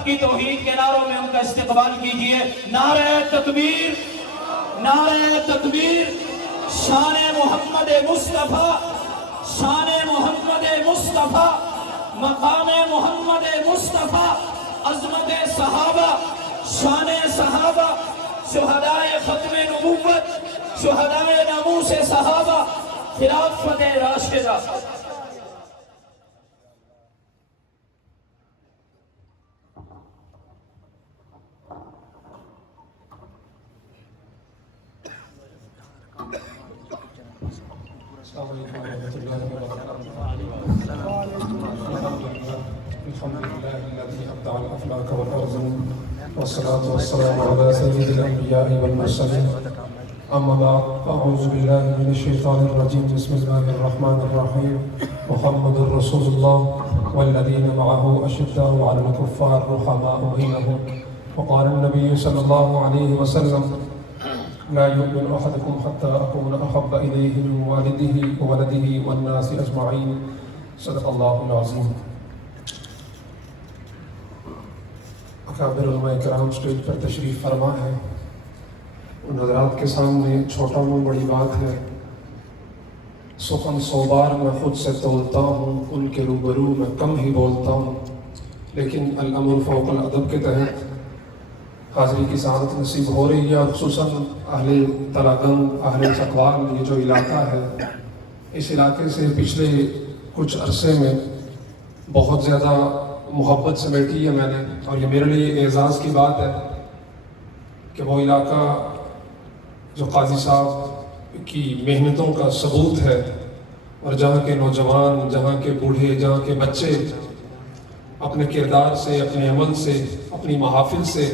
حق کی توحید کے نعروں میں ان کا استقبال کیجئے۔ نعرہ تکبیر، نعرہ تکبیر، شان محمد مصطفیٰ، شان محمد مصطفیٰ، مقام محمد مصطفیٰ، عظمت صحابہ، شان صحابہ، شہدائے ختم نبوت، شہدائے ناموس صحابہ، خلافت راشدہ۔ السلام علیکم ورحمۃ اللہ وبرکاتہ۔ الحمد للہ الذی ابدع الافلاک والارض والصلاة والسلام علی سید الانبیاء والمرسلین، اما بعد فاعوذ باللہ من الشیطان الرجیم، بسم اللہ الرحمن الرحیم۔ محمد رسول اللہ والذین معه اشداء علی الکفار رحماء بینہم، وقال النبی صلی اللہ علیہ وسلم لا يؤمن أحدكم حتى أكون أحب إليه من والده وولده والناس أجمعين، صدق الله العظيم۔ اکابر علماء کرام اسٹیج پر تشریف فرما ہے، ان حضرات کے سامنے چھوٹا ہوں بڑی بات ہے، سخن سو بار میں خود سے تولتا ہوں، ان کے روبرو میں کم ہی بولتا ہوں، لیکن الامر فوق الادب کے تحت حاضری کی سعادت نصیب ہو رہی ہے، اور خصوصاً اہل تلاگنگ، اہل چکوال، یہ جو علاقہ ہے، اس علاقے سے پچھلے کچھ عرصے میں بہت زیادہ محبت سمیٹی ہے میں نے، اور یہ میرے لیے اعزاز کی بات ہے کہ وہ علاقہ جو قاضی صاحب کی محنتوں کا ثبوت ہے، اور جہاں کے نوجوان، جہاں کے بوڑھے، جہاں کے بچے اپنے کردار سے، اپنے عمل سے، اپنی محافل سے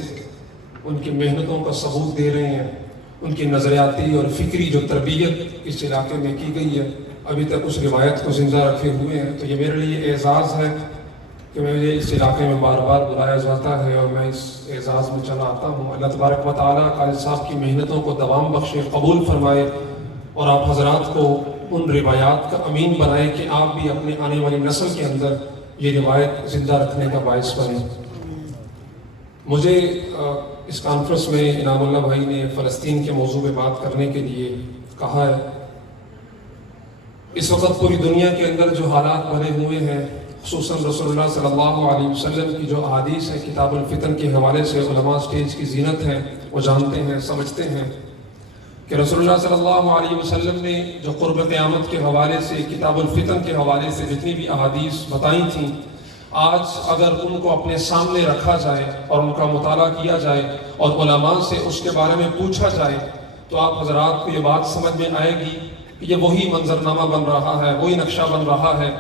ان کی محنتوں کا ثبوت دے رہے ہیں، ان کی نظریاتی اور فکری جو تربیت اس علاقے میں کی گئی ہے، ابھی تک اس روایت کو زندہ رکھے ہوئے ہیں، تو یہ میرے لیے اعزاز ہے کہ مجھے اس علاقے میں بار بار بلایا جاتا ہے، اور میں اس اعزاز میں چلا آتا ہوں۔ اللہ تبارک و تعالیٰ قاضی صاحب کی محنتوں کو دوام بخشے، قبول فرمائے، اور آپ حضرات کو ان روایات کا امین بنائے کہ آپ بھی اپنے آنے والی نسل کے اندر یہ روایت زندہ رکھنے کا باعث بنے۔ مجھے اس کانفرنس میں انعام اللہ بھائی نے فلسطین کے موضوع پہ بات کرنے کے لیے کہا ہے۔ اس وقت پوری دنیا کے اندر جو حالات بنے ہوئے ہیں، خصوصاً رسول اللہ صلی اللہ علیہ وسلم کی جو احادیث ہیں کتاب الفتن کے حوالے سے، علماء سٹیج کی زینت ہے، وہ جانتے ہیں، سمجھتے ہیں کہ رسول اللہ صلی اللہ علیہ وسلم نے جو قرب قیامت کے حوالے سے، کتاب الفتن کے حوالے سے جتنی بھی احادیث بتائی تھیں، آج اگر ان کو اپنے سامنے رکھا جائے اور ان کا مطالعہ کیا جائے اور علماء سے اس کے بارے میں پوچھا جائے، تو آپ حضرات کو یہ بات سمجھ میں آئے گی کہ یہ وہی منظرنامہ بن رہا ہے، وہی نقشہ بن رہا ہے۔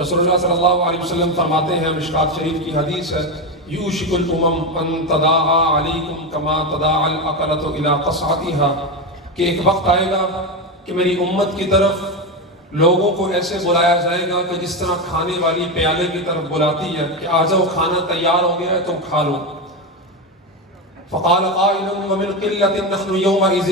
رسول اللہ صلی اللہ علیہ وسلم فرماتے ہیں، مشکات شریف کی حدیث ہے، یوشک الامم ان تداعا علیکم کما تداعا الاکلۃ الی قصعتها، کہ ایک وقت آئے گا کہ میری امت کی طرف لوگوں کو ایسے بلایا جائے گا کہ جس طرح کھانے والی پیالے کی طرف بلاتی ہے کہ آ جاؤ کھانا تیار ہو گیا ہے تم کھا لو۔ فقال قائل ومن قلۃ نحن یومئذ،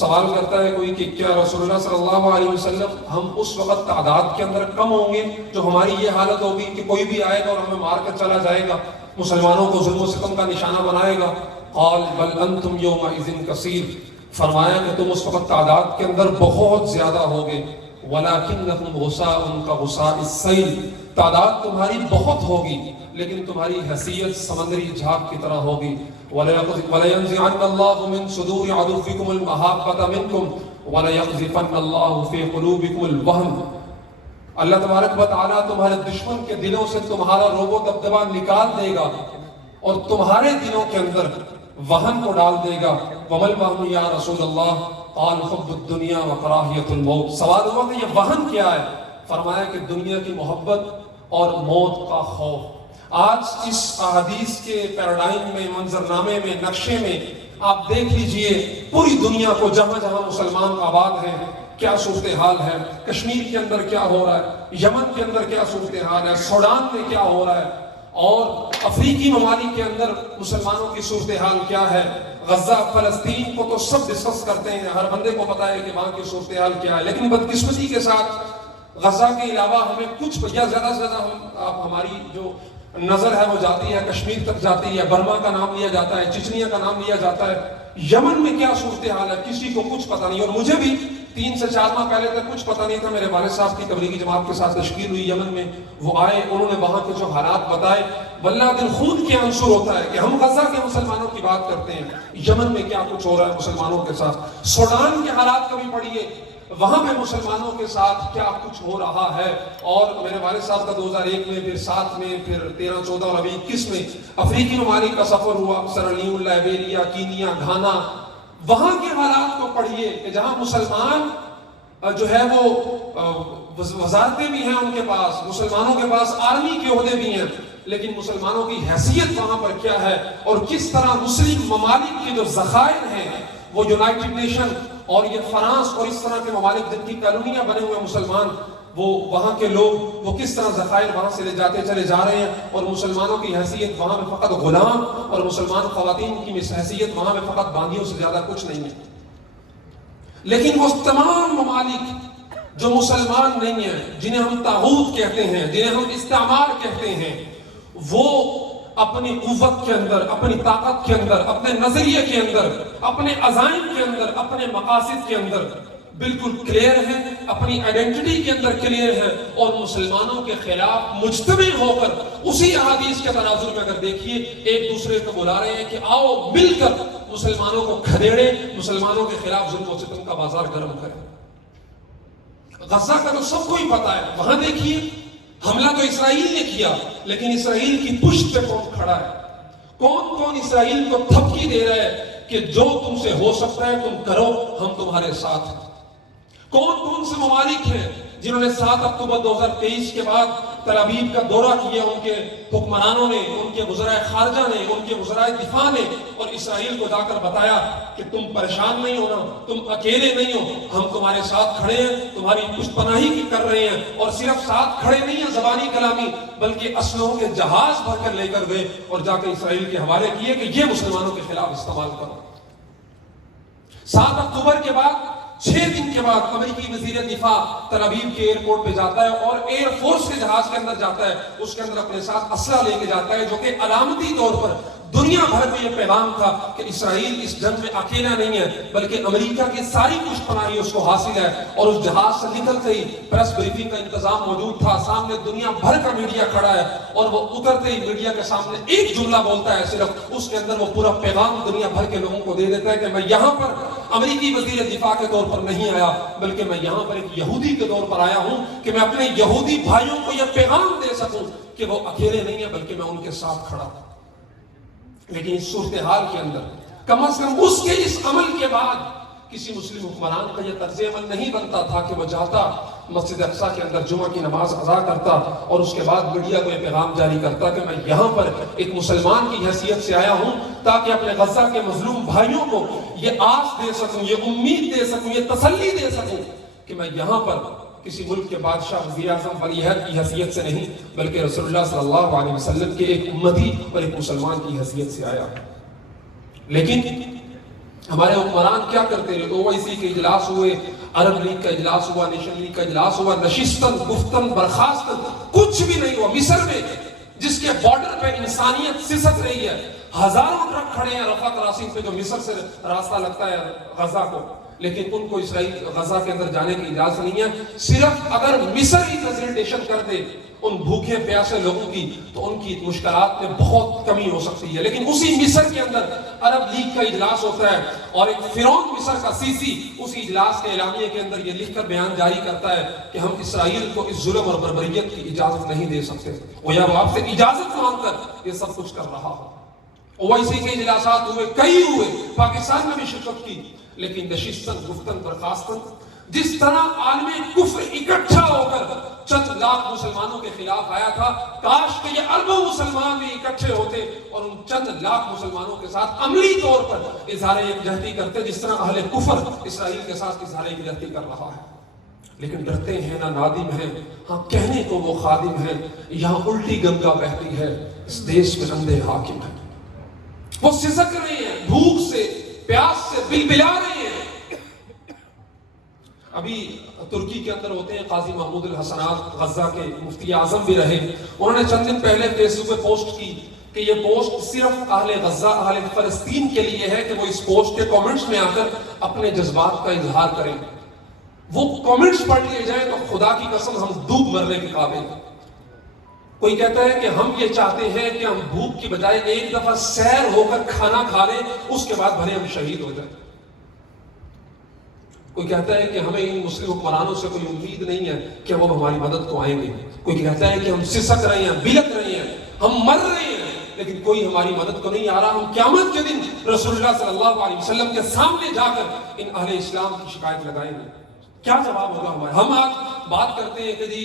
سوال کرتا ہے کوئی کہ کیا رسول اللہ صلی اللہ علیہ وسلم ہم اس وقت تعداد کے اندر کم ہوں گے جو ہماری یہ حالت ہوگی کہ کوئی بھی آئے گا اور ہمیں مار کر چلا جائے گا، مسلمانوں کو ظلم و ستم کا نشانہ بنائے گا؟ قال بل انتم یومئذ کثیر، فرمایا کہ تم اس وقت تعداد کے اندر بہت زیادہ ہوگے، وَلَكِنَّكُمْ غُسَاءٌ كَغُسَاءِ السَّيْلِ، تعداد تمہاری بہت ہوگی لیکن تمہاری حیثیت سمندری جھاگ کی طرح ہوگی۔ وَلَيَنزِعَنَّ اللَّهُ مِن صُدُورِ عَدُوِّكُمُ الْمَحَبَّةَ مِنكُمْ وَلَيَقْذِفَنَّ اللَّهُ فِي قُلُوبِكُمُ الْوَهْنَ، اللہ تبارک و تعالیٰ تمہارے دشمن کے دلوں سے تمہارا روب و دبدبہ نکال دے گا اور تمہارے دلوں کے اندر وہن کو ڈال دے گا۔ وَمَا الْوَهْنُ يَا رَسُولَ اللَّهِ قال حب الدنیا وکراہیت الموت، سوال ہوا کہ یہ وہن کیا ہے؟ فرمایا کہ دنیا کی محبت اور موت کا خوف۔ آج اس احادیث کے پیراڈائم میں، منظرنامے میں، نقشے میں آپ دیکھ لیجئے پوری دنیا کو، جہاں جہاں مسلمان آباد ہیں کیا صورتحال ہے، کشمیر کے اندر کیا ہو رہا ہے، یمن کے اندر کیا صورتحال ہے، سوڈان میں کیا ہو رہا ہے، اور افریقی ممالک کے اندر مسلمانوں کی صورتحال کیا ہے، غزہ، فلسطین کو تو سب ڈسکس کرتے ہیں، ہر بندے کو پتا ہے کہ وہاں کی صورتحال کیا ہے، لیکن بدقسمتی کے ساتھ غزہ کے علاوہ ہمیں کچھ یا زیادہ سے زیادہ ہماری جو نظر ہے وہ جاتی ہے کشمیر تک جاتی ہے، برما کا نام لیا جاتا ہے، چچنیا کا نام لیا جاتا ہے۔ یمن میں کیا صورتحال ہے کسی کو کچھ پتہ نہیں، اور مجھے بھی 3 سے 4 ماہ پہلے تک کچھ پتہ نہیں تھا۔ میرے والد صاحب کی تبلیغی جماعت کے ساتھ تشکیل ہوئی یمن میں، وہ آئے، انہوں نے وہاں کے جو حالات بتائے، واللہ دل خون کے عنصر ہوتا ہے کہ ہم غزہ کے مسلمانوں کی بات کرتے ہیں، یمن میں کیا کچھ ہو رہا ہے مسلمانوں کے ساتھ، سوڈان کے حالات کبھی پڑھیے، وہاں پہ مسلمانوں کے ساتھ کیا کچھ ہو رہا ہے۔ اور میرے والد صاحب کا 2001 میں، پھر 7 میں، پھر 13، 14 اور ابھی 21 میں افریقی ممالک کا سفر ہوا، سیرا لیون، لائبیریا، کینیا، گھانا، وہاں کے حالات کو پڑھیے کہ جہاں مسلمان جو ہے وہ وزارتیں بھی ہیں ان کے پاس، مسلمانوں کے پاس آرمی کے عہدے بھی ہیں، لیکن مسلمانوں کی حیثیت وہاں پر کیا ہے، اور کس طرح مسلم ممالک کے جو ذخائر ہیں وہ یونائٹڈ نیشن اور یہ فرانس اور اس طرح کے ممالک جن کی کالونیاں بنے ہوئے مسلمان، وہ وہاں کے لوگ وہ کس طرح ذخائر وہاں سے لے جاتے چلے جا رہے ہیں، اور مسلمانوں کی حیثیت وہاں میں فقط غلام، اور مسلمان خواتین کی حیثیت وہاں میں فقط باندیوں سے زیادہ کچھ نہیں ہے۔ لیکن وہ تمام ممالک جو مسلمان نہیں ہیں، جنہیں ہم طاغوت کہتے ہیں، جنہیں ہم استعمار کہتے ہیں، وہ اپنی قوت کے اندر، اپنی طاقت کے اندر، اپنے نظریے کے اندر، اپنے عزائم کے اندر، اپنے مقاصد کے اندر بالکل کلیئر ہیں، اپنی آئیڈینٹی کے اندر کلیئر ہیں، اور مسلمانوں کے خلاف مجتمع ہو کر اسی احادیث کے تناظر میں اگر دیکھیے ایک دوسرے کو بلا رہے ہیں کہ آؤ مل کر مسلمانوں کو کھدیڑے، مسلمانوں کے خلاف ظلم و ستم کا بازار گرم کریں۔ غزہ کا تو سب کو ہی پتا ہے، وہاں دیکھیے حملہ تو اسرائیل نے کیا، لیکن اسرائیل کی پشت پہ کون کھڑا ہے، کون اسرائیل کو تھپکی دے رہا ہے کہ جو تم سے ہو سکتا ہے تم کرو، ہم تمہارے ساتھ ہیں۔ کون سے ممالک ہیں جنہوں نے 7 اکتوبر 2023 کے بعد تل ابیب کا دورہ کیا، ان کے حکمرانوں نے، ان کے وزرائے خارجہ نے، ان کے وزرائے دفاع نے، اور اسرائیل کو جا کر بتایا کہ تم پریشان نہیں ہونا، تم اکیلے نہیں ہو، ہم تمہارے ساتھ کھڑے ہیں، تمہاری پشت پناہی کی کر رہے ہیں، اور صرف ساتھ کھڑے نہیں ہیں زبانی کلامی، بلکہ اسلحوں کے جہاز بھر کر لے کر گئے اور جا کے اسرائیل کے حوالے کیے کہ یہ مسلمانوں کے خلاف استعمال کرو۔ 7 اکتوبر کے بعد 6 دن کے بعد امریکی وزیر دفاع تل ابیب کے ایئرپورٹ پہ جاتا ہے اور ایئر فورس کے جہاز کے اندر جاتا ہے، اس کے اندر اپنے ساتھ اسلحہ لے کے جاتا ہے، جو کہ علامتی طور پر دنیا بھر میں یہ پیغام تھا کہ اسرائیل اس جنگ میں اکیلا نہیں ہے، بلکہ امریکہ کی ساری پشت پناہی اس کو حاصل ہے۔ اور اس جہاز سے نکلتے ہی پریس بریفنگ کا انتظام موجود تھا، سامنے دنیا بھر کا میڈیا کھڑا ہے، اور وہ اترتے ہی میڈیا کے سامنے ایک جملہ بولتا ہے صرف، اس کے اندر وہ پورا پیغام دنیا بھر کے لوگوں کو دے دیتا ہے کہ میں یہاں پر امریکی وزیر دفاع کے طور پر نہیں آیا، بلکہ میں یہاں پر ایک یہودی کے طور پر آیا ہوں کہ میں اپنے یہودی بھائیوں کو یہ پیغام دے سکوں کہ وہ اکیلے نہیں ہیں بلکہ میں ان کے ساتھ کھڑا ہوں۔ لیکن اس صورتحال کے اندر کم از کم اس کے اس عمل کے بعد کسی مسلم حکمران کا یہ طرز عمل نہیں بنتا تھا کہ وہ جاتا مسجد اقصیٰ کے اندر جمعہ کی نماز ادا کرتا اور اس کے بعد میڈیا کو یہ پیغام جاری کرتا کہ میں یہاں پر ایک مسلمان کی حیثیت سے آیا ہوں تاکہ اپنے غزہ کے مظلوم بھائیوں کو یہ آس دے سکوں، یہ امید دے سکوں، یہ تسلی دے سکوں کہ میں یہاں پر کسی ملک کے بادشاہ، وزیر اعظم، ولی عہد کی حیثیت سے نہیں، بلکہ رسول اللہ صلی اللہ علیہ وسلم کے ایک امتی اور ایک مسلمان کی حیثیت سے آیا۔ لیکن ہمارے حکمران کیا کرتے رہے؟ اویسی کے اجلاس ہوئے، عرب لیگ کا اجلاس ہوا، نیشن لیگ کا اجلاس ہوا، نشستن، گفتن، برخاستن، کچھ بھی نہیں ہوا۔ مصر میں جس کے بارڈر پہ انسانیت سسک رہی ہے، ہزاروں ٹرک کھڑے ہیں رفح کراسنگ پہ جو مصر سے راستہ لگتا ہے غزہ کو، لیکن ان کو اسرائیل غزہ کے اندر جانے کی اجازت نہیں ہے۔ صرف اگر مصر ہی فیسیلیٹیشن کر دے ان بھوکے پیاسے لوگوں کی تو ان کی مشکلات میں بہت کمی ہو سکتی ہے۔ لیکن اسی مصر کے اندر عرب لیگ کا اجلاس ہوتا ہے اور ایک فرعون مصر کا سیسی اسی اجلاس کے اعلامیے کے اندر یہ لکھ کر بیان جاری کرتا ہے کہ ہم اسرائیل کو اس ظلم اور بربریت کی اجازت نہیں دے سکتے، وہ یا وہ آپ سے اجازت مانگ کر یہ سب کچھ کر رہا ہو۔ اویسی کے اجلاسات ہوئے، کئی ہوئے، پاکستان میں بھی شرکت کی، لیکن نشستن، گفتن، برخاستن، جس طرح عالم کفر اکٹھا ہو کر چند لاکھ مسلمانوں کے خلاف آیا تھا، کاش کہ یہ اربوں مسلمان بھی اکٹھے ہوتے اور ان چند لاکھ مسلمانوں کے ساتھ عملی طور پر اظہار یکجہتی کرتے، جس طرح اہل کفر اسرائیل کے ساتھ اظہار یکجہتی کر رہا ہے۔ لیکن ڈرتے ہیں نہ نادم ہیں، ہاں کہنے کو وہ خادم ہیں، یہاں الٹی گنگا بہتی ہے، اس دیش میں اندھے حاکم ہیں۔ وہ سسک رہے ہیں، بھوک سے، پیاس سے بلبلا رہے ہیں۔ ابھی ترکی کے اندر ہوتے ہیں قاضی محمود الحسنات، غزہ کے مفتی اعظم بھی رہے، انہوں نے چند دن پہلے فیس بک پہ پوسٹ کی کہ یہ پوسٹ صرف اہل غزہ، اہل فلسطین کے لیے ہے کہ وہ اس پوسٹ کے کامنٹس میں آ کر اپنے جذبات کا اظہار کریں. وہ کامنٹس پڑھ لیے جائیں تو خدا کی قسم ہم ڈوب مرنے کے قابل ہیں. کوئی کہتا ہے کہ ہم یہ چاہتے ہیں کہ ہم بھوک کی بجائے ایک دفعہ سیر ہو کر کھانا کھا لیں، اس کے بعد بھلے ہم شہید ہو جائیں. کوئی کہتا ہے کہ ہمیں ان مسلم حکمرانوں سے کوئی امید نہیں ہے کہ وہ ہماری مدد کو آئیں گے. کوئی کہتا ہے کہ ہم سسک رہے ہیں، بلک رہے ہیں، ہم مر رہے ہیں، لیکن کوئی ہماری مدد کو نہیں آ رہا. ہم قیامت کے دن رسول اللہ صلی اللہ علیہ وسلم کے سامنے جا کر ان اہل اسلام کی شکایت لگائیں گے. کیا جواب ہوگا ہمارا؟ ہم آج بات کرتے ہیں کہ جی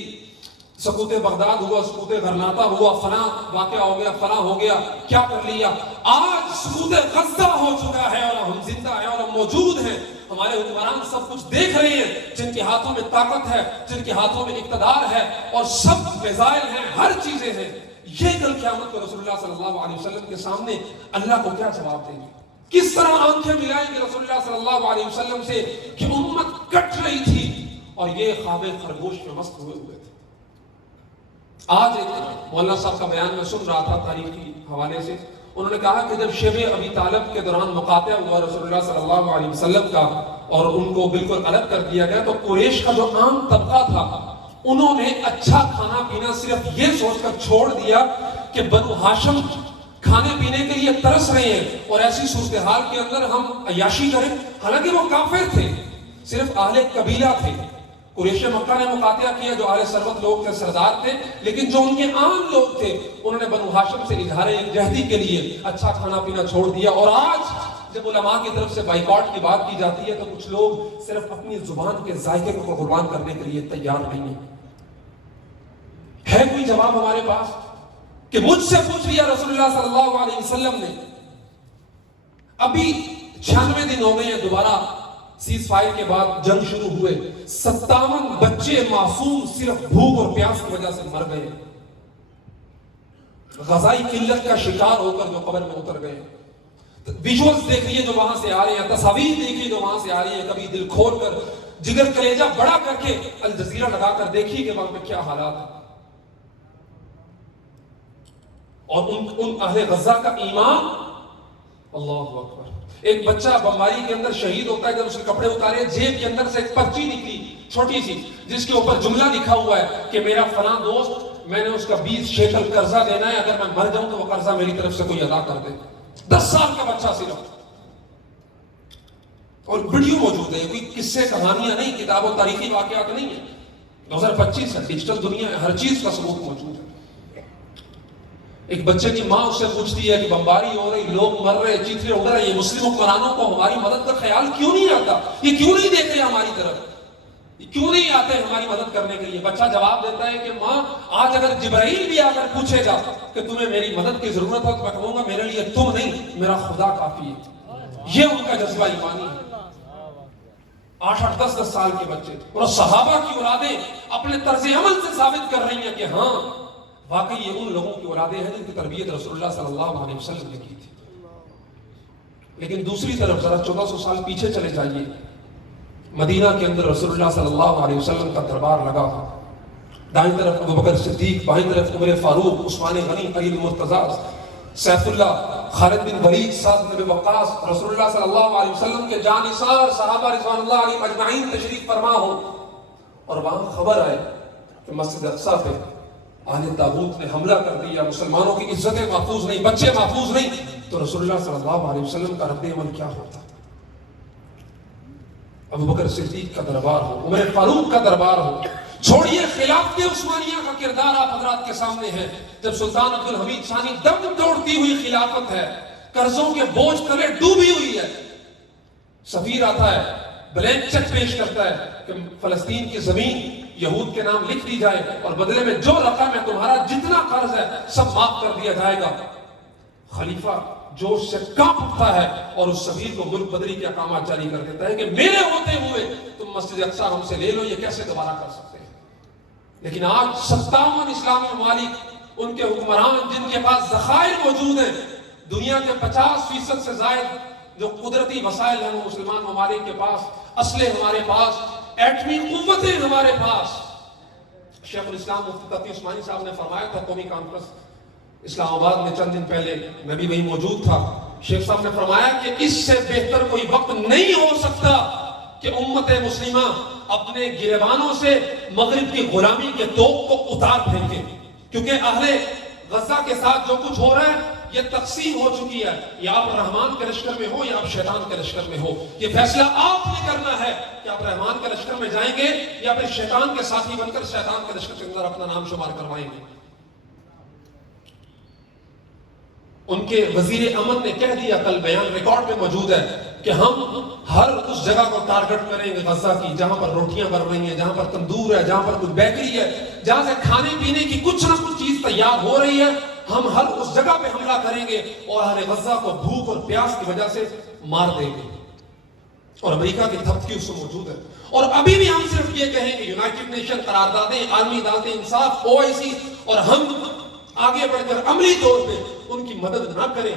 سقوط بغداد ہوا، سقوط غرناطہ ہوا، فلاں واقعہ ہو گیا، فلاں ہو گیا، کیا کر لیا. آج سقوط غزہ ہو چکا ہے اور ہم زندہ ہیں اور ہم موجود ہیں. ہمارے حکمران سب کچھ دیکھ رہے ہیں، جن کے ہاتھوں میں طاقت ہے، جن کے ہاتھوں میں اقتدار ہے، اور سب میزائل ہیں، ہر چیزیں ہیں. یہ کل قیامت کو رسول اللہ صلی اللہ علیہ وسلم کے سامنے اللہ کو کیا جواب دیں گے؟ کس طرح آنکھیں ملائیں گے رسول اللہ صلی اللہ علیہ وسلم سے کہ امت کٹ رہی تھی اور یہ خواب خرگوش میں مست ہوئے تھے. آج ایک مولانا صاحب کا بیان میں سن رہا تھا تاریخی حوالے سے. انہوں نے کہا کہ جب شیب ابی طالب کے دوران مقاطع ہوا رسول اللہ صلی اللہ علیہ وسلم کا اور ان کو بالکل الگ کر دیا گیا، تو قریش کا جو عام طبقہ تھا انہوں نے اچھا کھانا پینا صرف یہ سوچ کر چھوڑ دیا کہ بنو ہاشم کھانے پینے کے لیے ترس رہے ہیں اور ایسی صورتحال کے اندر ہم عیاشی کریں. حالانکہ وہ کافر تھے، صرف اہل قبیلہ تھے. قریش مکہ نے مقاطعہ کیا جو اہل ثروت لوگ تھے، سردار تھے، لیکن جو ان کے عام لوگ تھے انہوں نے بنو ہاشم سے اظہار یکجہتی کے لیے اچھا کھانا پینا چھوڑ دیا. اور آج جب علماء کی طرف سے بائیکاٹ کی بات کی جاتی ہے تو کچھ لوگ صرف اپنی زبان کے ذائقے کو قربان کرنے کے لیے تیار نہیں ہیں. ہے کوئی جواب ہمارے پاس؟ کہ مجھ سے پوچھ لیا رسول اللہ صلی اللہ علیہ وسلم نے. ابھی 96 دن ہو گئے ہیں دوبارہ سیز فائر کے بعد جنگ شروع ہوئے. 57 بچے معصوم صرف بھوک اور پیاس کی وجہ سے مر گئے، غذائی قلت کا شکار ہو کر جو قبر میں اتر گئے. ویژولز دیکھیے جو وہاں سے آ رہے ہیں، تصاویر دیکھیے جو وہاں سے آ رہی ہیں. کبھی دل کھول کر جگر کلیجہ بڑا کر کے الجزیرہ لگا کر دیکھیے کہ وہاں پہ کیا حالات ہیں. اور ان اہل غزہ کا ایمان، اللہ اکبر. ایک بچہ بمباری کے اندر شہید ہوتا ہے، جب اس کے کپڑے اتارے جیب کے اندر سے ایک پرچی نکلی چھوٹی سی جس کے اوپر جملہ لکھا ہوا ہے کہ میرا فلاں دوست، میں نے اس کا 20 شیکل قرضہ دینا ہے، اگر میں مر جاؤں تو وہ قرضہ میری طرف سے کوئی ادا کر دے. 10 سال کا بچہ صرف. اور ویڈیو موجود ہے، کوئی قصے کہانیاں نہیں، کتاب و تاریخی واقعات نہیں ہے. 2025 ہے، ڈیجیٹل دنیا ہے، ہر چیز کا ثبوت موجود ہے. ایک بچے کی ماں اس سے پوچھتی ہے کہ بمباری ہو رہی، لوگ مر رہے، چیتھرے اڑ رہے، یہ مسلم حکمرانوں کو ہماری مدد کا خیال کیوں نہیں آتا؟ یہ کیوں نہیں دیکھ رہے ہماری طرف؟ یہ کیوں نہیں آتے ہماری مدد کرنے کے لیے؟ بچہ جواب دیتا ہے کہ ماں، آج اگر جبرائیل بھی آ کر پوچھے گا کہ تمہیں میری مدد کی ضرورت ہے تو میں کہوں گا میرے لیے تم نہیں، میرا خدا کافی ہے. یہ ان کا جذبہ ایمانی ہے. 8 10 سال کے بچے اور صحابہ کی اولادیں اپنے طرز عمل سے ثابت کر رہی ہیں کہ ہاں واقعی یہ ان لوگوں کی اولادیں ہیں جن کی تربیت رسول اللہ صلی اللہ علیہ وسلم نے کی تھی. لیکن دوسری طرف ذرا 1400 سال پیچھے چلے جائیے. مدینہ کے اندر رسول اللہ صلی اللہ علیہ وسلم کا دربار لگا تھا. دائیں طرف ابو بکر صدیق، بائیں طرف عمر فاروق، عثمان غنی، علی المرتضیٰ، سیف اللہ، خالد بن ولید، سعد بن وقاص، رسول اللہ صلی اللہ علیہ وسلم کے جانثار صحابہ رضوان اللہ علیہم اجمعین تشریف فرما ہو. اور وہاں خبر آئے کہ مسجد اقصی پہ اہل طاغوت نے حملہ کر دیا، مسلمانوں کی عزتیں محفوظ نہیں، بچے محفوظ نہیں. تو رسول اللہ صلی اللہ علیہ وسلم کا رد عمل کیا ہوتا؟ ابو بکر صدیق کا دربار ہو، عمر فاروق کا دربار ہو. چھوڑیے خلافت عثمانیہ کا کردار آپ حضرات کے سامنے ہے. جب سلطان عبد الحمید ثانی دم توڑتی ہوئی خلافت ہے، قرضوں کے بوجھ تلے ڈوبی ہوئی ہے، سفیر آتا ہے، بلینک چیک پیش کرتا ہے کہ فلسطین کی زمین یہود کے نام لکھ دی جائے اور بدلے میں جو رقم ہے تمہارا جتنا قرض ہے سب معاف کر دیا جائے گا. خلیفہ جوش سے کانپ اٹھتا ہے اور اس سفیر کو ملک بدری کے احکامات جاری کر دیتا ہے کہ میرے ہوتے ہوئے تم مسجد اقصی ہم سے لے لو، یہ کیسے دوبارہ کر سکتے ہیں؟ لیکن آج 57 اسلامی ممالک، ان کے حکمران جن کے پاس ذخائر موجود ہیں، دنیا کے 50% سے زائد جو قدرتی وسائل ہیں وہ مسلمان ممالک کے پاس، اسلحے ہمارے پاس، ایٹمی قوتیں ہمارے پاس. شیخ الاسلام مفتی تقی عثمانی صاحب نے فرمایا تھا قومی کانفرنس اسلام آباد میں چند دن پہلے، میں بھی وہیں موجود تھا. شیخ صاحب نے فرمایا کہ اس سے بہتر کوئی وقت نہیں ہو سکتا کہ امت مسلمہ اپنے گریبانوں سے مغرب کی غلامی کے توق کو اتار پھینکے. کیونکہ اہل غزہ کے ساتھ جو کچھ ہو رہا ہے یہ تقسیم ہو چکی ہے. یا آپ رحمان کے لشکر میں ہو یا آپ شیطان کے لشکر میں ہو. یہ فیصلہ آپ نے کرنا ہے کہ آپ رحمان کے لشکر میں جائیں گے یا پھر شیطان کے ساتھی بن کر شیطان کے لشکر کے اندر اپنا نام شمار کروائیں گے. ان کے وزیر امن نے کہہ دیا، کل بیان ریکارڈ میں موجود ہے، کہ ہم ہر اس جگہ کو ٹارگٹ کریں گے غزہ کی جہاں پر روٹیاں بن رہی ہیں، جہاں پر تندور ہے، جہاں پر کچھ بیکری ہے، جہاں سے کھانے پینے کی کچھ نہ کچھ چیز تیار ہو رہی ہے. ہم ہر اس جگہ پہ حملہ کریں گے اور اہل غزہ کو بھوک اور پیاس کی وجہ سے مار دیں گے. اور امریکہ کی دھمکی اس میں موجود ہے. اور ابھی بھی ہم صرف یہ کہیں کہ یونائٹڈ نیشن قراردادیں، عالمی عدالت انصاف، OIC، اور ہم آگے بڑھ کر عملی طور پہ ان کی مدد نہ کریں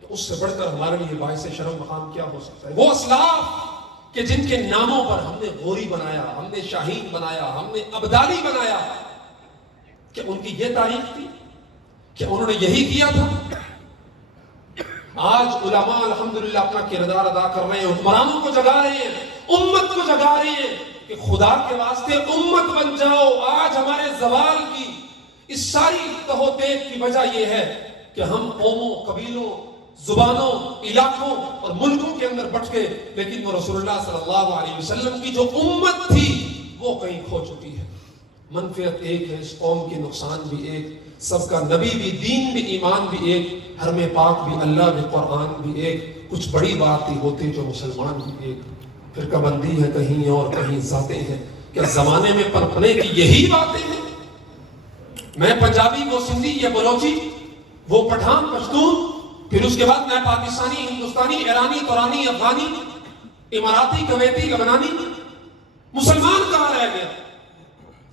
تو اس سے بڑھ کر ہمارے لیے باعث شرم مقام کیا ہو سکتا ہے. وہ اسلاف کہ جن کے ناموں پر ہم نے غوری بنایا، ہم نے شاہین بنایا، ہم نے ابدالی بنایا، کہ ان کی یہ تاریخ تھی کہ انہوں نے یہی کیا تھا. آج علماء الحمدللہ اپنا کردار ادا کر رہے ہیں، حکمرانوں کو جگا رہے ہیں، امت کو جگا رہے ہیں کہ خدا کے واسطے امت بن جاؤ. آج ہمارے زوال کی اس ساری تہوتیت کی وجہ یہ ہے کہ ہم قوموں، قبیلوں، زبانوں، علاقوں اور ملکوں کے اندر بٹ گئے، لیکن وہ رسول اللہ صلی اللہ علیہ وسلم کی جو امت تھی وہ کہیں کھو چکی ہے. منفعت ایک ہے اس قوم کی، نقصان بھی ایک، سب کا نبی بھی، دین بھی، ایمان بھی ایک، حرم پاک بھی، اللہ بھی، قرآن بھی ایک. کچھ بڑی بات ہی ہوتی جو مسلمان بھی ایک. فرقہ بندی ہے کہیں اور کہیں ذاتیں ہیں. کیا زمانے میں پنپنے کی یہی باتیں ہیں؟ میں پنجابی، وہ سندھی، یہ بلوچی، وہ پٹھان، پشتون، پھر اس کے بعد میں پاکستانی، ہندوستانی، ایرانی، تورانی، افغانی، اماراتی، کویتی، لبنانی. مسلمان کہاں رہ گیا؟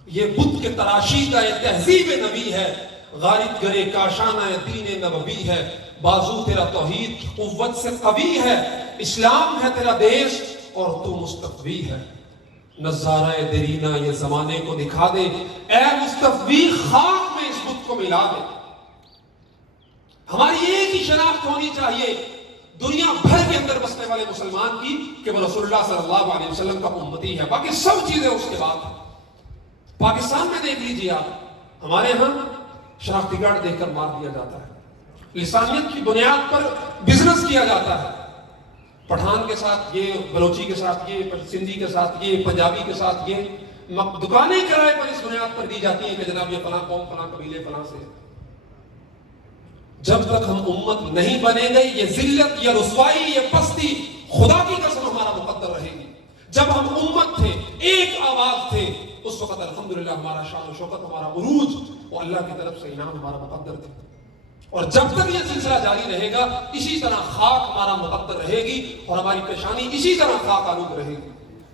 یہ بت کے تراشیدہ تہذیب نبی ہے. غارت گرے کاشانہ دین نبوی ہے. بازو تیرا توحید کی قوت سے قوی ہے. اسلام ہے تیرا دیش اور تو مستقوی ہے. نظارہ دیرینہ یہ زمانے کو دکھا دے، اے مستقوی خاک میں اس بت کو ملا دے. ہماری ایک ہی شناخت ہونی چاہیے دنیا بھر کے اندر بسنے والے مسلمان کی کہ وہ رسول اللہ صلی اللہ علیہ وسلم کا امتی ہے. باقی سب چیزیں اس کے بعد ہیں. پاکستان میں دیکھ لیجیے آپ، ہمارے ہاں شناختی کارڈ دیکھ کر مار دیا جاتا ہے. لسانیت کی بنیاد پر بزنس کیا جاتا ہے. پٹھان کے ساتھ یہ، بلوچی کے ساتھ یہ، سندھی کے ساتھ یہ، پنجابی کے ساتھ یہ. دکانیں کرائے پر اس بنیاد پر دی جاتی ہیں کہ جناب یہ فلاں قوم، فلاں قبیلے، فلاں سے. جب تک ہم امت نہیں بنے گے یہ ذلت، یہ رسوائی، یہ پستی خدا کی قسم ہمارا مقدر رہے گی. جب ہم امت تھے، ایک آواز تھے، اس وقت الحمدللہ ہمارا شان و شوکت، ہمارا عروج وہ اللہ کی طرف سے انعام ہمارا مقدر تھے. اور جب تک یہ سلسلہ جاری رہے گا اسی طرح خاک ہمارا مقدر رہے گی اور ہماری پیشانی اسی طرح خاک آلود رہے گی.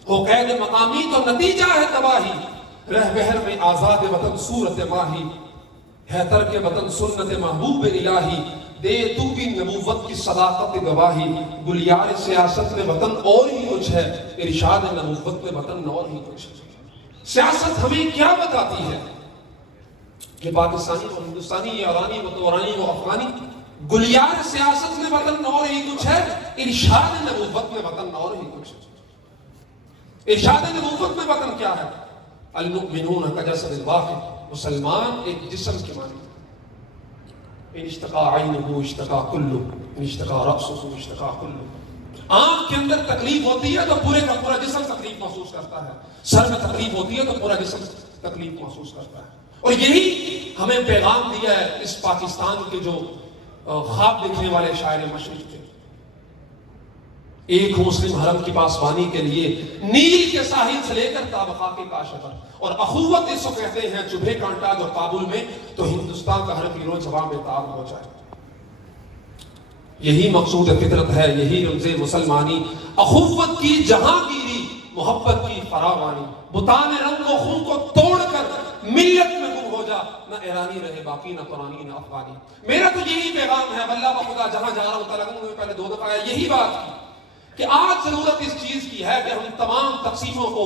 ہو قید مقامی تو نتیجہ ہے تباہی، رہ بہر میں آزاد وطن صورت ماہی، ہے ترک وطن سنت محبوب الہی، دے تو بھی نبوت کی صداقت گواہی. گلیار سیاست میں وطن اور ہی کچھ ہے، ارشاد نبوت میں وطن اور ہی کچھ ہے. سیاست ہمیں کیا بتاتی ہے کہ پاکستانی و ہندوستانی، ایرانی و تورانی و افغانی، گلیار سیاست میں وطن اور ہی کچھ ہے، ارشاد نبوت میں وطن اور ہی کچھ ہے. ارشاد نبوت میں وطن کیا ہے؟ المؤمنون کجسد الواحد، مسلمان ایک جسم کے معنی. ان اشتقا عینہ اشتقا کلہ، ان اشتقا رأسہ اشتقا کلہ. آنکھ کے اندر تکلیف ہوتی ہے تو پورے کا پورا جسم تکلیف محسوس کرتا ہے. سر میں تکلیف ہوتی ہے تو پورا جسم تکلیف محسوس کرتا ہے. اور یہی ہمیں پیغام دیا ہے اس پاکستان کے جو خواب دیکھنے والے شاعر مشرق تھے. ایک مسلم حرم کی پاسبانی کے لیے نیل کے ساحل سے لے کر تابخا کے کاشغر. اور اخوت اس کو کہتے ہیں چبھے کانٹا جو کابل میں تو ہندوستان کا ہر ہیرو جواب میں تاب ہو جائے. یہی مقصود فطرت ہے، یہی رمز مسلمانی. اخوت کی جہانگیری، محبت کی فراوانی. بتان رنگ و خون کو توڑ کر ملت میں گم ہو جا، نہ ایرانی رہے باقی، نہ قرآنی نہ افغانی. میرا تو یہی پیغام ہے. واللہ بخدا جہاں جا رہا ہوں تلنگانہ میں پہلے 2 دفعہ یہی بات کی کہ آج ضرورت اس چیز کی ہے کہ ہم تمام تقسیموں کو